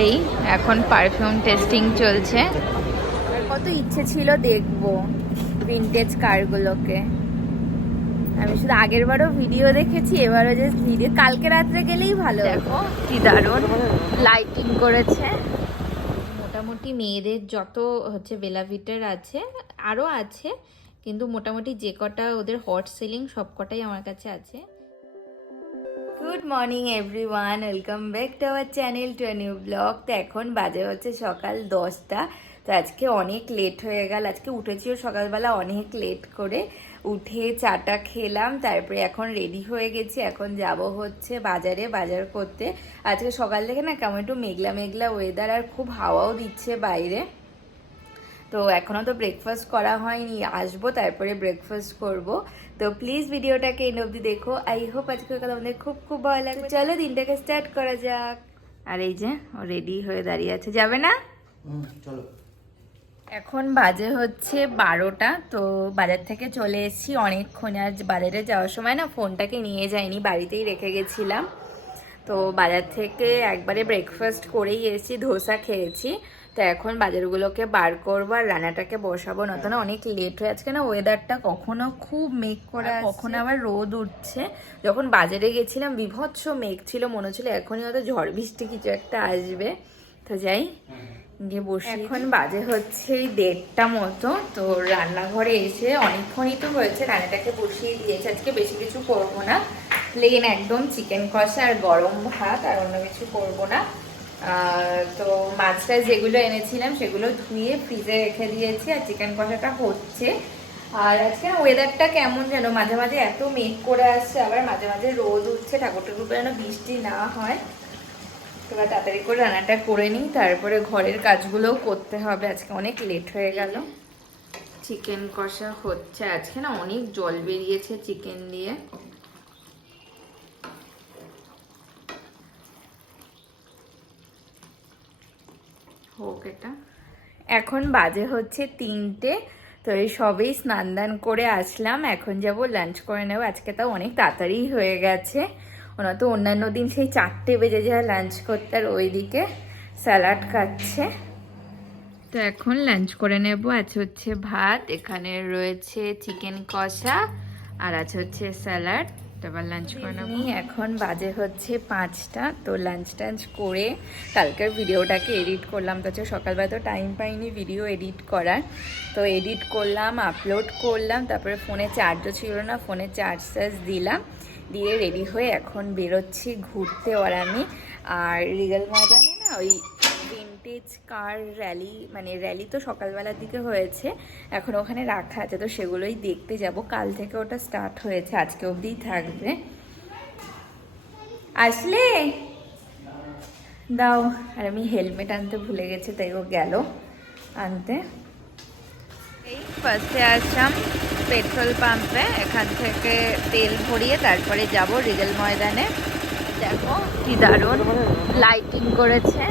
এই এখন perfume testing চলছে। কত ইচ্ছে ছিল দেখবো ভিনটেজ কারগুলোকে। আমি শুধু আগের বারও ভিডিও দেখেছি, এবারও জাস্ট ভিডিও। কালকে রাত্রে গেলেই ভালো। দেখো কি দারুণ লাইটিং করেছে। মোটামুটি মেয়েদের যত হচ্ছে বেলা ভিটার আছে, আরও আছে, কিন্তু মোটামুটি যে কটা ওদের হট সেলিং সব কটাই আমার কাছে আছে। Good morning everyone, welcome back to our channel to a new blog. তো এখন বাজে হচ্ছে সকাল 10টা। তো আজকে অনেক লেট হয়ে গেল। আজকে উঠেছিও সকালবেলা অনেক লেট করে, উঠে চাটা খেলাম, তারপরে এখন রেডি হয়ে গেছি। এখন যাব হচ্ছে বাজারে বাজার করতে। আজকে সকাল থেকে না কেমন একটু মেঘলা মেঘলা ওয়েদার, আর খুব হাওয়াও দিচ্ছে বাইরে। তো এখনো তো ব্রেকফাস্ট করা হয়নি, আসবো তারপরে ব্রেকফাস্ট করব। তো প্লিজ ভিডিওটাকে এন্ড অবধি দেখো। আই হোপ আজকের কথা আমাদের খুব খুব ভালো লাগবে। চলো দিনটাকে স্টার্ট করা যাক। আর এই যে ও রেডি হয়ে দাঁড়িয়ে আছে, যাবে না? চলো। এখন বাজে হচ্ছে 12টা। তো বাজার থেকে চলে এসেছি অনেকক্ষণ। আজ বাজারে যাওয়ার সময় না ফোনটাকে নিয়ে যাইনি, বাড়িতেই রেখে গেছিলাম। তো বাজার থেকে একবারে ব্রেকফাস্ট করেই এসেছি, ধোসা খেয়েছি। তো এখন বাজারগুলোকে বার করবো আর রান্নাটাকে বসাবো। না তো না অনেক লেট হয়ে, আজকে না ওয়েদারটা কখনো খুব মেঘ করে, কখনো আবার রোদ উঠছে। যখন বাজারে গেছিলাম বিভৎস মেঘ ছিল, মনে হচ্ছিল এখনই হয়তো ঝড় বৃষ্টি কিছু একটা আসবে। তো যাই গিয়ে বসে। এখন বাজে হচ্ছে 1:30টা মতো। তো রান্নাঘরে এসে অনেকক্ষণই তো হয়েছে, রান্নাটাকে বসিয়ে দিয়েছে। আজকে বেশি কিছু করবো না, প্লেন একদম চিকেন কষা আর গরম ভাত, আর অন্য কিছু করবো না। তো মাছটা যেগুলো এনেছিলাম সেগুলো ধুয়ে ফ্রিজে রেখে দিয়েছি, আর চিকেন কষাটা হচ্ছে। আর আজকে ওয়েদারটা কেমন যেন, মাঝে মাঝে এত মেঘ করে আসছে, আবার মাঝে মাঝে রোদ উঠছে। ঠাকুর ঠাকুর যেন বৃষ্টি না হয়। এবার তাড়াতাড়ি করে রান্নাটা করে নিই, তারপরে ঘরের কাজগুলোও করতে হবে। আজকে অনেক লেট হয়ে গেল। চিকেন কষা হচ্ছে। আজকে না অনেক জল বেরিয়েছে চিকেন দিয়ে। হোক এটা। এখন বাজে হচ্ছে 3টে। তো এই সবেই স্নান দান করে আসলাম, এখন যাব লাঞ্চ করে নেব। আজকে তাও অনেক তাড়াতাড়ি হয়ে গেছে। ওনা তো অন্যান্য দিন সেই 4টে বেজে যায় লাঞ্চ করতে। আর ওইদিকে স্যালাড খাচ্ছে। তো এখন লাঞ্চ করে নেব। আছে হচ্ছে ভাত, এখানে রয়েছে চিকেন কষা, আর আছে হচ্ছে স্যালাড। এবার লাঞ্চ করে নেব। এখন বাজে হচ্ছে 5টা। তো লাঞ্চ টাঞ্চ করে কালকের ভিডিওটাকে এডিট করলাম। তো হচ্ছে সকালবেলা তো টাইম পাইনি ভিডিও এডিট করার। তো এডিট করলাম, আপলোড করলাম, তারপরে ফোনে চার্জও ছিল না, ফোনে চার্জ দিলাম, দিয়ে রেডি হয়ে এখন বেরোচ্ছি ঘুরতে। আর আমি আর রিগেল ময়দানে না ওই ভিনটেজ কার র্যালি, মানে র্যালি তো সকালবেলার দিকে হয়েছে, এখন ওখানে রাখা আছে। তো সেগুলোই দেখতে যাব। কাল থেকে ওটা স্টার্ট হয়েছে, আজকে অবধিই থাকবে। আসলে দাও। আর আমি হেলমেট আনতে ভুলে গেছি, তাই ও গেল আনতে। এই ফার্স্টে আসলাম পেট্রোল পাম্পে, এখান থেকে তেল ভরিয়ে তারপরে যাব রিগেল ময়দানে। দেখো কি দারুণ লাইটিং করেছে।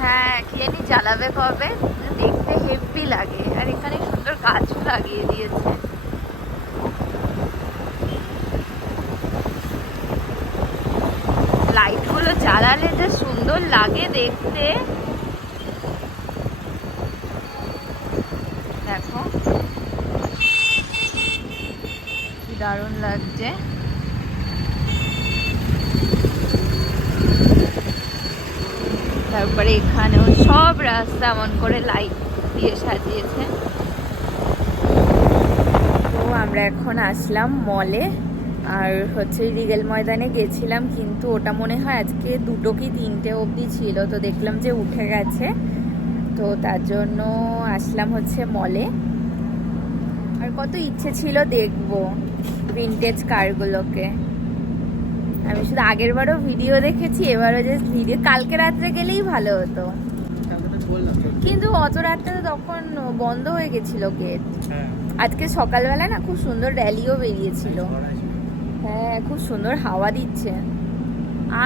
হ্যাঁ কি জানি জ্বালাবে কবে, দেখতে হেভি লাগে। আর এখানে সুন্দর গাছও লাগিয়ে দিয়েছে। লাইটগুলো জ্বালালে যে সুন্দর লাগে দেখতে। দেখো কি দারুণ লাগছে। তারপরে এখানেও সব রাস্তা এমন করে লাইট দিয়ে সাজিয়েছে। তো আমরা এখন আসলাম মলে। আর হচ্ছে রিগেল ময়দানে গেছিলাম, কিন্তু ওটা মনে হয় আজকে 2টো কি 3টে অবধি ছিল। তো দেখলাম যে উঠে গেছে, তো তার জন্য আসলাম হচ্ছে মলে। আর কত ইচ্ছে ছিল দেখবো ভিনটেজ কারগুলোকে। আমি শুধু আগের বারও ভিডিও দেখেছি, এবারও জাস্ট ভিডিও। কালকে রাত্রে গেলেই ভালো হতো, কিন্তু অত রাত্রে তো তখন বন্ধ হয়ে গেছিল গেট। আজকে সকালবেলা না খুব সুন্দর র্যালিও বেরিয়েছিল। হ্যাঁ খুব সুন্দর হাওয়া দিচ্ছে।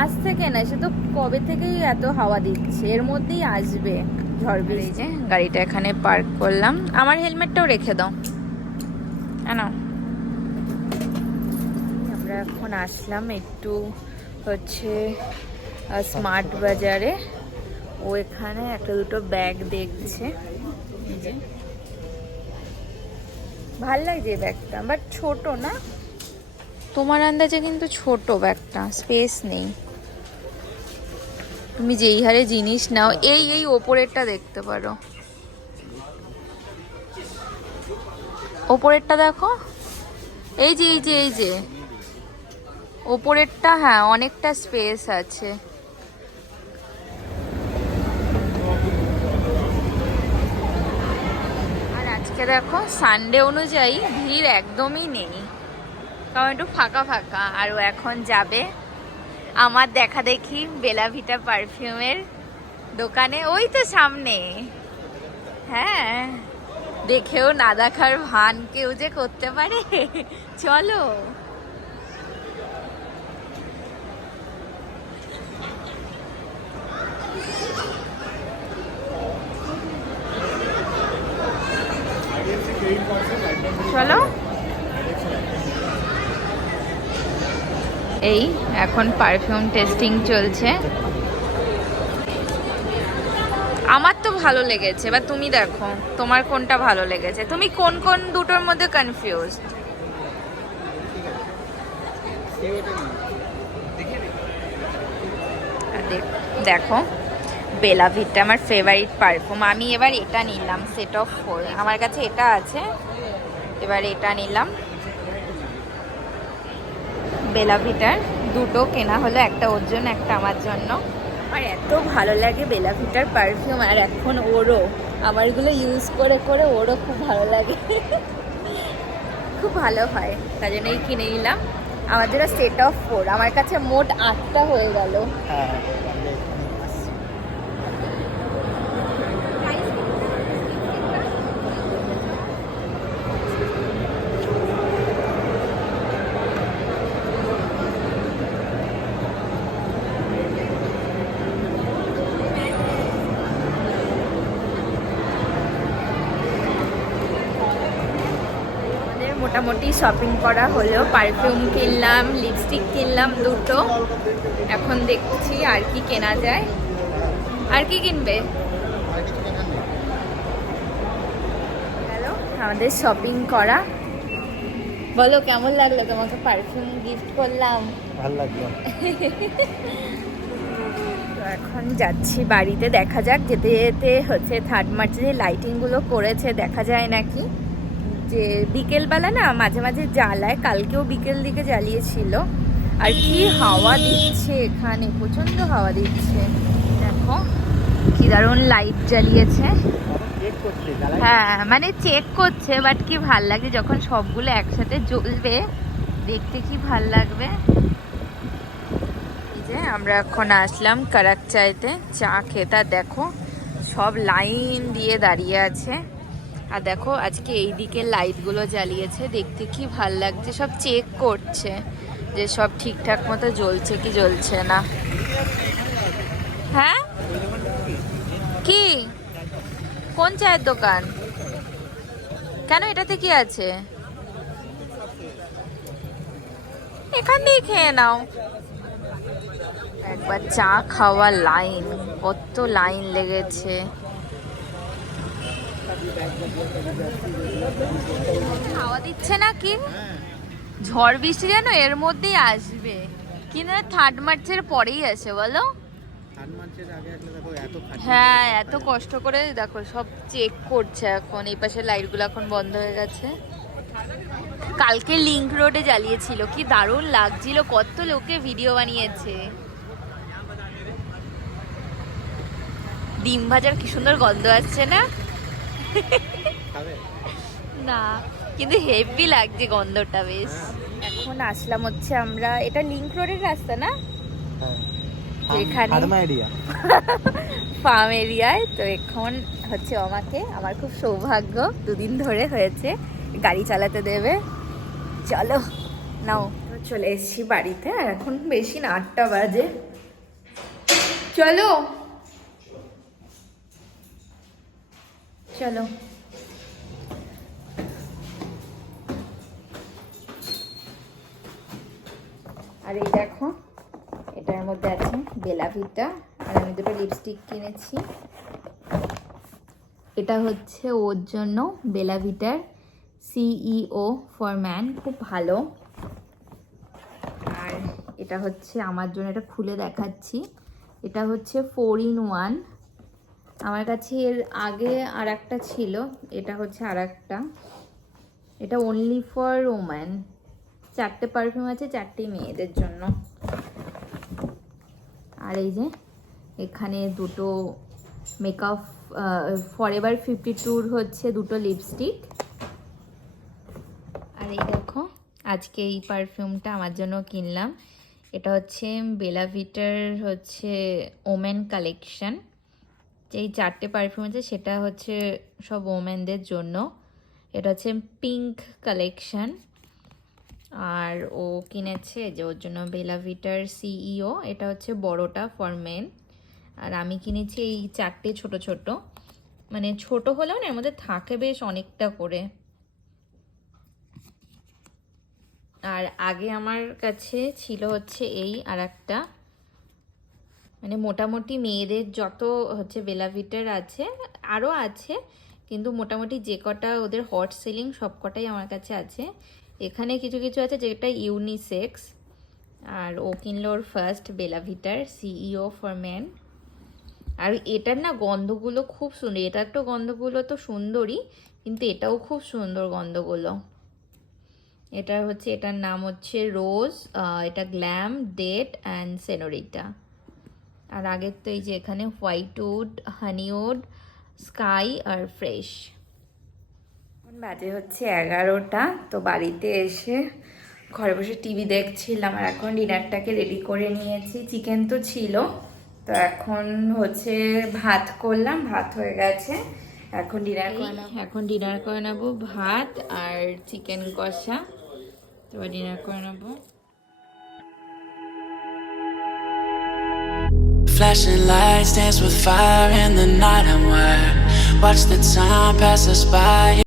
আজ থেকে না, সে তো কবে থেকেই এত হাওয়া দিচ্ছে, এর মধ্যেই আসবে ঝড় বৃষ্টি। যে গাড়িটা এখানে পার্ক করলাম, আমার হেলমেটটাও রেখে দাও। আমরা এখন আসলাম একটু হচ্ছে স্মার্ট বাজারে। ও এখানে একটা দুটো ব্যাগ দেখছে। ভাল লাগছে ব্যাগটা, বাট ছোট না? তোমার আন্দাজে কিন্তু ছোট ব্যাগটা, স্পেস নেই। তুমি যেই হারে জিনিস নাও, এই ওপরেরটা দেখতে পারো, ওপরেরটা দেখো, এই যে ওপরেরটা, হ্যাঁ অনেকটা স্পেস আছে। আর আজকে দেখো সানডে অনুযায়ী ভিড় একদমই নেই, কারণ একটু ফাঁকা ফাঁকা। আর ও এখন যাবে আমার দেখা দেখি বেলা ভিটা পারফিউমের দোকানে, ওই তো সামনে। হ্যাঁ, দেখেও না দেখার ভান কেউ যে করতে পারে। চলো। চলো। এই এখন পারফিউম টেস্টিং চলছে। আমার তো ভালো লেগেছে, এবার তুমি দেখো তোমার কোনটা ভালো লেগেছে, তুমি কোন কোন দুটোর মধ্যে কনফিউজ। দেখো বেলা ভিটা আমার ফেভারিট পারফিউম, আমি এবার এটা নিলাম সেট অফ 4, আমার কাছে এটা আছে, এবার এটা নিলাম। বেলা ভিটার দুটো কেনা হলো, একটা ওর জন্য একটা আমার জন্য। আমার এত ভালো লাগে বেলা ভিটার পারফিউম, আর এখন ওরও আমারগুলো ইউজ করে করে ওরও খুব ভালো লাগে। খুব ভালো হয়, তাই জন্যই কিনে নিলাম। আমার জন্য সেট অফ 4, আমার কাছে মোট 8টা হয়ে গেল। মোটামুটি শপিং করা হলো, পারফিউম কিনলাম, লিপস্টিক কিনলাম দুটো। এখন দেখছি আর কি কেনা যায়। আর কি কিনবে? হ্যালো, আমাদের শপিং করা। বলো কেমন লাগলো তোমাকে পারফিউম গিফট করলাম? ভালো লাগলো। তো এখন যাচ্ছি বাড়িতে, দেখা যাক যেতে যেতে হচ্ছে 3rd মার্চে যে লাইটিংগুলো করেছে দেখা যায় নাকি। যে বিকেলবেলা না মাঝে মাঝে জ্বালায়, কালকেও বিকেল দিকে জ্বালিয়েছিল। আর কি হাওয়া দিচ্ছে এখানে, প্রচন্ড হাওয়া দিচ্ছে। দেখো কি দারুণ লাইট জ্বালিয়েছে। হ্যাঁ মানে চেক করছে, বাট কি ভাল লাগে যখন সবগুলো একসাথে জ্বলবে, দেখতে কি ভাল লাগবে। এই যে আমরা এখন আসলাম কারাক চাইতে চা খেতে, দেখো সব লাইন দিয়ে দাঁড়িয়ে আছে। আর দেখো আজকে এই দিকে লাইটগুলো জ্বালিয়েছে, দেখতে কি ভাল লাগছে। সব চেক করছে যে সব ঠিকঠাক মতো জ্বলছে কি জ্বলছে না। হ্যাঁ কি, কোন চায়ের দোকান? কেন, এটাতে কি আছে? এখান দিয়ে খেয়ে নাও। একবার চা খাওয়ার লাইন, কত লাইন লেগেছে। হাওয়া দিচ্ছে না কি, ঝড় বৃষ্টি যেন এর মধ্যেই আসবে, কিন্তু 3rd মার্চের পরেই আসে বলো। হ্যাঁ এত কষ্ট করে দেখো সব চেক করছে এখন। এই পাশে লাইটগুলো এখন বন্ধ হয়ে গেছে। কালকে লিংক রোডে জ্বালিয়েছিল, কি দারুণ লাগছিল, কত লোকে ভিডিও বানিয়েছে। ডিম ভাজার কি সুন্দর গন্ধ আসছে না? না কিন্তু হেভি লাগছে গন্ধটা বেশ। এখন আসলাম হচ্ছে আমরা, এটা লিংক রোডের রাস্তা না, এখানে ফার্ম এরিয়ায়। তো এখন হচ্ছে আমাকে, আমার খুব সৌভাগ্য, 2 দিন ধরে হয়েছে গাড়ি চালাতে দেবে। চলো নাও, চলে এসেছি বাড়িতে। আর এখন বেশি না, 8টা বাজে। চলো চলো। আর এই দেখো এটার মধ্যে আছে বেলা ভিটা, আর আমি দুটো লিপস্টিক কিনেছি। এটা হচ্ছে ওর জন্য বেলা ভিটার CEO ফর ম্যান, খুব ভালো। আর এটা হচ্ছে আমার জন্য, এটা খুলে দেখাচ্ছি। এটা হচ্ছে 4-in-1। আমার কাছে এর আগে আর একটা ছিল, এটা হচ্ছে আর একটা। এটা অনলি ফর ওম্যান। 4টে পারফিউম আছে, 4টেই মেয়েদের জন্য। আর এই যে এখানে দুটো মেকআপ ফরএভার 52 হচ্ছে দুটো লিপস্টিক। আর এই দেখো আজকে এই পারফিউমটা আমার জন্য কিনলাম। এটা হচ্ছে বেলা ভিটার হচ্ছে ওমেন কালেকশন। যেই 4টে পারফিউম আছে সেটা হচ্ছে সব ওমেনদের জন্য। এটা হচ্ছে পিঙ্ক কালেকশন। আর ও কিনেছে যে ওর জন্য বেলা ভিটার CEO, এটা হচ্ছে বড়টা ফর মেন। আর আমি কিনেছি এই 4টে ছোট ছোট, মানে ছোট হলেও না এর মধ্যে থাকে বেশ অনেকটা করে। আর আগে আমার কাছে ছিল হচ্ছে এই আর একটা, মানে মোটামুটি মেয়েদের যত হচ্ছে বেলা ভিটার আছে, আরও আছে, কিন্তু মোটামুটি যে কটা ওদের হট সেলিং সব কটাই আমার কাছে আছে। এখানে কিছু কিছু আছে যেটা ইউনিসেক্স। আর ও কিনলো ওর first Bella Vita CEO for man. আর এটার না গন্ধগুলো খুব সুন্দর, এটার তো গন্ধগুলো তো সুন্দরই, কিন্তু এটাও খুব সুন্দর গন্ধগুলো। এটার হচ্ছে, এটার নাম হচ্ছে রোজ, এটা গ্ল্যাম, ডেট অ্যান্ড সেনোরিটা। আর আগের তো এই যে এখানে হোয়াইট উড, হানিউড, স্কাই আর ফ্রেশ। এখন বাজে হচ্ছে 11টা। তো বাড়িতে এসে ঘরে বসে টিভি দেখছিলাম, আর এখন ডিনারটাকে রেডি করে নিয়েছি। চিকেন তো ছিল, তো এখন হচ্ছে ভাত করলাম, ভাত হয়ে গেছে। এখন ডিনার করে নেবো ভাত আর চিকেন কষা। তো ডিনার করে নেবো। Flashing lights dance with fire in the night. I'm wired. Watch the time pass us by.